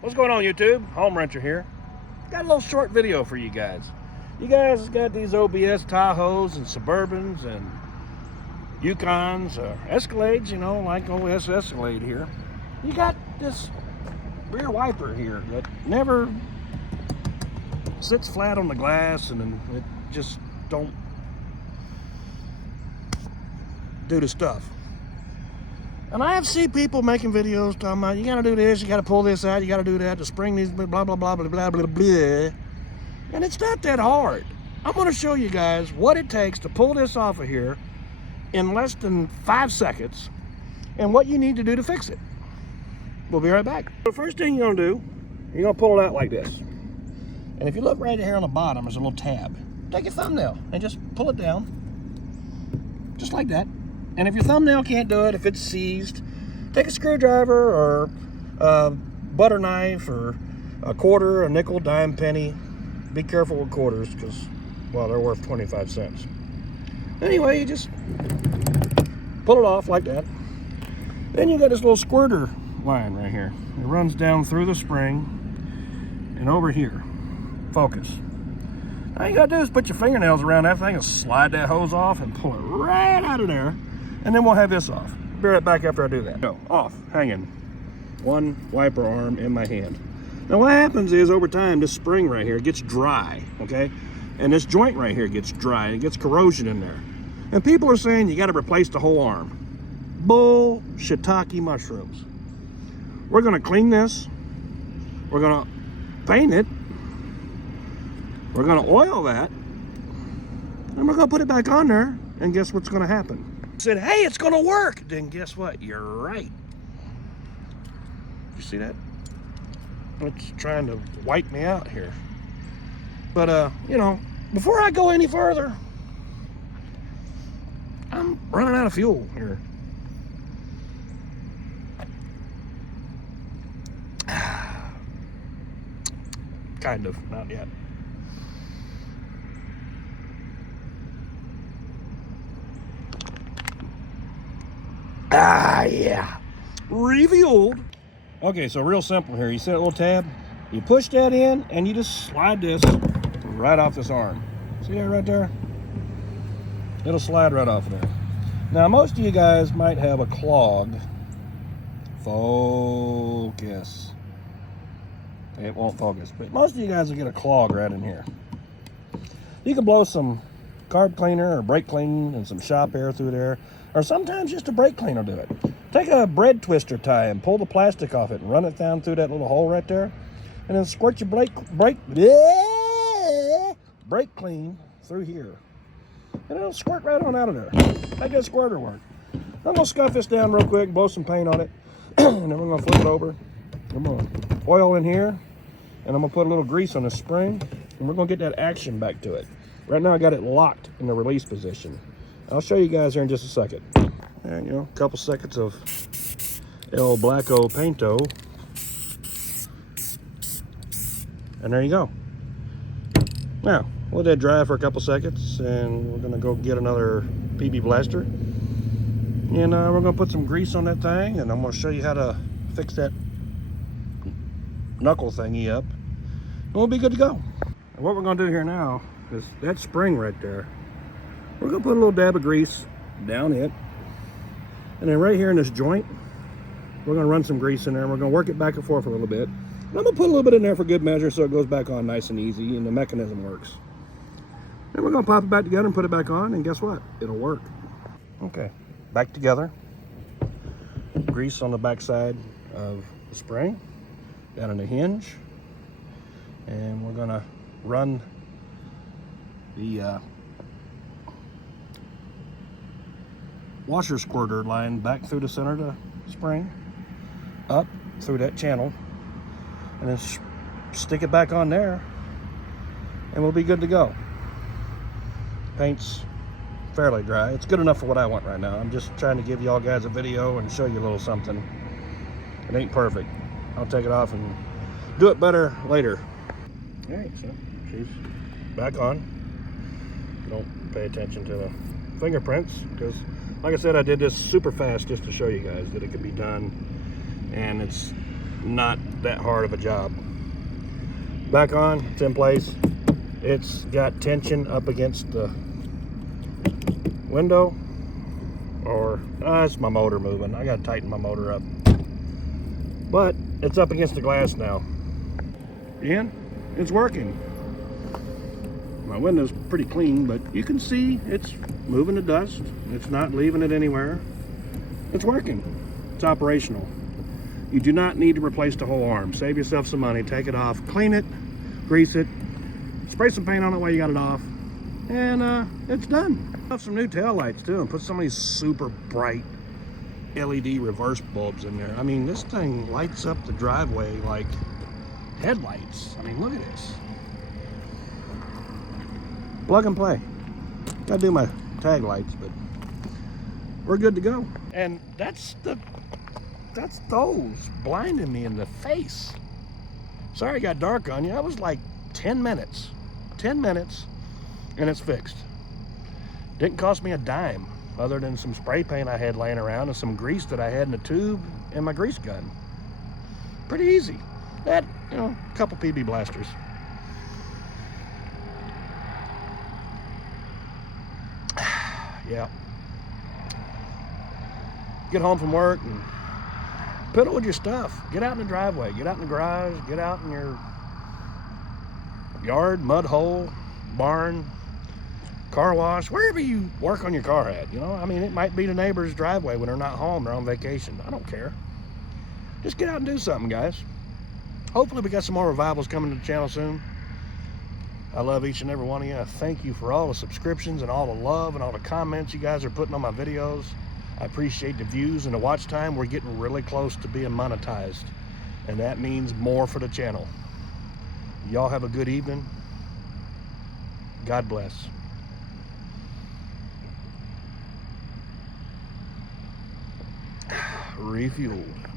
What's going on, YouTube? Home Wrencher here. Got a little short video for you guys. You guys got these OBS Tahoes and Suburbans and Yukons, Escalades, you know, like OS Escalade here. You got this rear wiper here that never sits flat on the glass, and then it just don't do the stuff. And I have seen people making videos talking about, you gotta do this, you gotta pull this out, you gotta do that, to spring these, blah, blah, blah, blah, blah, blah, blah. And it's not that hard. I'm gonna show you guys what it takes to pull this off of here in less than 5 seconds, and what you need to do to fix it. We'll be right back. The first thing you're gonna do, you're gonna pull it out like this. And if you look right here on the bottom, there's a little tab. Take your thumbnail and just pull it down, just like that. And if your thumbnail can't do it, if it's seized, take a screwdriver or a butter knife or a quarter, a nickel, dime, penny. Be careful with quarters because, well, they're worth 25 cents. Anyway, you just pull it off like that. Then you got this little squirter line right here. It runs down through the spring and over here. Focus. All you gotta do is put your fingernails around that thing and slide that hose off and pull it right out of there. And then we'll have this off. Be right back after I do that. Go, off, hanging. One wiper arm in my hand. Now what happens is, over time, this spring right here gets dry, okay? And this joint right here gets dry, and it gets corrosion in there. And people are saying you gotta replace the whole arm. Bull shiitake mushrooms. We're gonna clean this. We're gonna paint it. We're gonna oil that. And we're gonna put it back on there, and guess what's gonna happen? Said, hey, it's gonna work. Then guess what? You're right. You see that? It's trying to wipe me out here. But you know, before I go any further, I'm running out of fuel here. Kind of, not yet. Ah, yeah. Refueled. Okay, so real simple here. You see that little tab? You push that in, and you just slide this right off this arm. See that right there? It'll slide right off there. Now, most of you guys might have a clog. Focus. It won't focus, but most of you guys will get a clog right in here. You can blow some carb cleaner or brake clean and some shop air through there. Or sometimes just a brake cleaner will do it. Take a bread twister tie and pull the plastic off it and run it down through that little hole right there. And then squirt your brake clean through here. And it'll squirt right on out of there. Make that squirter work. I'm gonna scuff this down real quick, blow some paint on it. And then we're gonna flip it over. I'm gonna oil in here. And I'm gonna put a little grease on the spring. And we're gonna get that action back to it. Right now I got it locked in the release position. I'll show you guys here in just a second. And you know, a couple seconds of El Blanco Painto. And there you go. Now, we'll let that dry for a couple seconds, and we're gonna go get another PB blaster. And we're gonna put some grease on that thing, and I'm gonna show you how to fix that knuckle thingy up. And we'll be good to go. And what we're gonna do here now is that spring right there. We're gonna put a little dab of grease down it. And then right here in this joint, we're gonna run some grease in there, and we're gonna work it back and forth a little bit. And I'm gonna put a little bit in there for good measure so it goes back on nice and easy and the mechanism works. Then we're gonna pop it back together and put it back on, and guess what? It'll work. Okay, back together. Grease on the back side of the spring, down in the hinge. And we're gonna run the washer squirter line back through the center of the spring, up through that channel, and then stick it back on there, and we'll be good to go. Paint's fairly dry. It's good enough for what I want right now. I'm just trying to give y'all guys a video and show you a little something. It ain't perfect. I'll take it off and do it better later. All right, so she's back on. Don't pay attention to the fingerprints, because like I said, I did this super fast just to show you guys that it can be done, and it's not that hard of a job. Back on, it's in place. It's got tension up against the window, or it's my motor moving. I gotta tighten my motor up. But it's up against the glass now. And it's working. My window's pretty clean, but you can see it's moving the dust. It's not leaving it anywhere. It's working. It's operational. You do not need to replace the whole arm. Save yourself some money. Take it off, clean it, grease it, spray some paint on it while you got it off, and it's done. I have some new tail lights too, and put some of these super bright LED reverse bulbs in there. I mean, this thing lights up the driveway like headlights. I mean, look at this. Plug and play. Gotta do my tag lights, but we're good to go. And that's those blinding me in the face. Sorry it got dark on you. That was like 10 minutes. 10 minutes, and it's fixed. Didn't cost me a dime, other than some spray paint I had laying around and some grease that I had in the tube and my grease gun. Pretty easy. That, you know, a couple PB blasters. Yeah. Get home from work and piddle with your stuff. Get out in the driveway, get out in the garage, get out in your yard, mud hole, barn, car wash, wherever you work on your car at, you know? I mean, it might be the neighbor's driveway when they're not home, they're on vacation. I don't care. Just get out and do something, guys. Hopefully we got some more revivals coming to the channel soon. I love each and every one of you. I thank you for all the subscriptions and all the love and all the comments you guys are putting on my videos. I appreciate the views and the watch time. We're getting really close to being monetized, and that means more for the channel. Y'all have a good evening. God bless. Refueled.